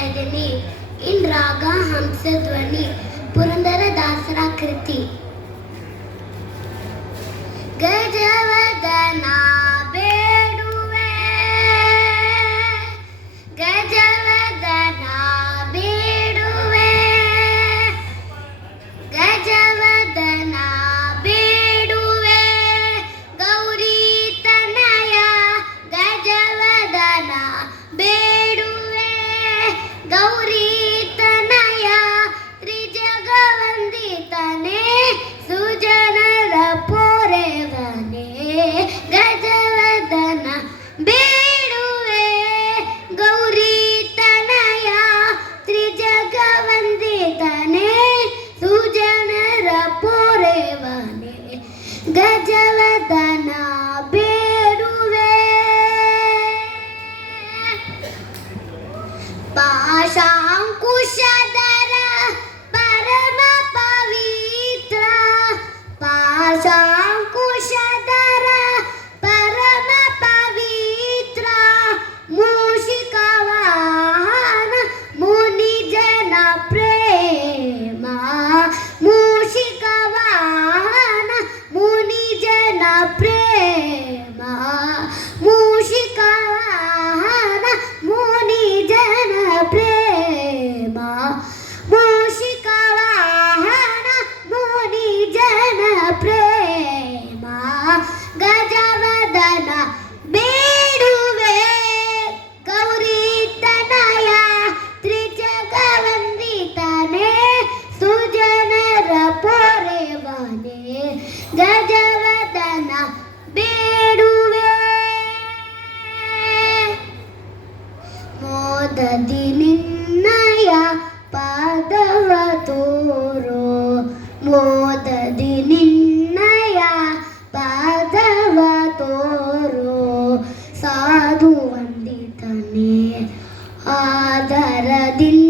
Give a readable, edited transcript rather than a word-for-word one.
ಇದ್ದೀನಿ ಇನ್ ರಾಗ ಹಂಸಧ್ವನಿ ಪುರಂದರದಾಸರ ಕೃತಿ. ಗಜವದನ ಬೇಡುವೆ ಗಜವದನ ಬೇಡುವೆ ಗಜವದನ ಬೇಡುವೆ ಗೌರಿ ತನಯ ಗಜವದನ ಬೇಡುವೆ ಗೌರಿ ತನಯ ತ್ರಿಜಗವಂದಿತನೇ ಸುಜನರ ಪೋರೆವನೇ ಗಜವದನ ಬೇಡುವೆ ಗೌರಿ ತನಯ ತ್ರಿಜಗವಂದಿತನೇ ಸುಜನರ ಪೋರೆವನೇ ಗಜವದನ ಬೇಡುವೆ. ಪಾಶಾಂಕುಶಧರ ಪರಮ ಪವಿತ್ರ ಪಾಶಾಂಕುಶಧರ ಪರಮ ಪವಿತ್ರ ಮೂಷಿಕವಾಹನ ಮುನಿಜನ ಪ್ರೇಮ ಮೂಷಿಕವಾಹನ ಮುನಿಜನ ಪ್ರೇಮ ಮೂಷಿಕವಾಹನ ಮುನಿಜನ ಪ್ರೇಮ ಮೂಷಿಕವಾಹನ ಮುನಿಜನ ಪ್ರೇಮ ಗಜವದನ ಬೇಡುವೆ ಗೌರಿ ತನಯ ತ್ರಿಜಗವಂದಿತನೇ ಸುಜನರ ಪೊರೆವನೇ ಗಜವದನ ಬೇಡುವೆ. ಮೋದದಿ ನಿನ್ನಯ ಪಾದವ ತೋರೋ ಮೋದದಿ ನಿನ್ನಯ ಪಾದವ ತೋರೋ ಸಾಧು ವಂದಿತನೇ ಆದರದಿಂದ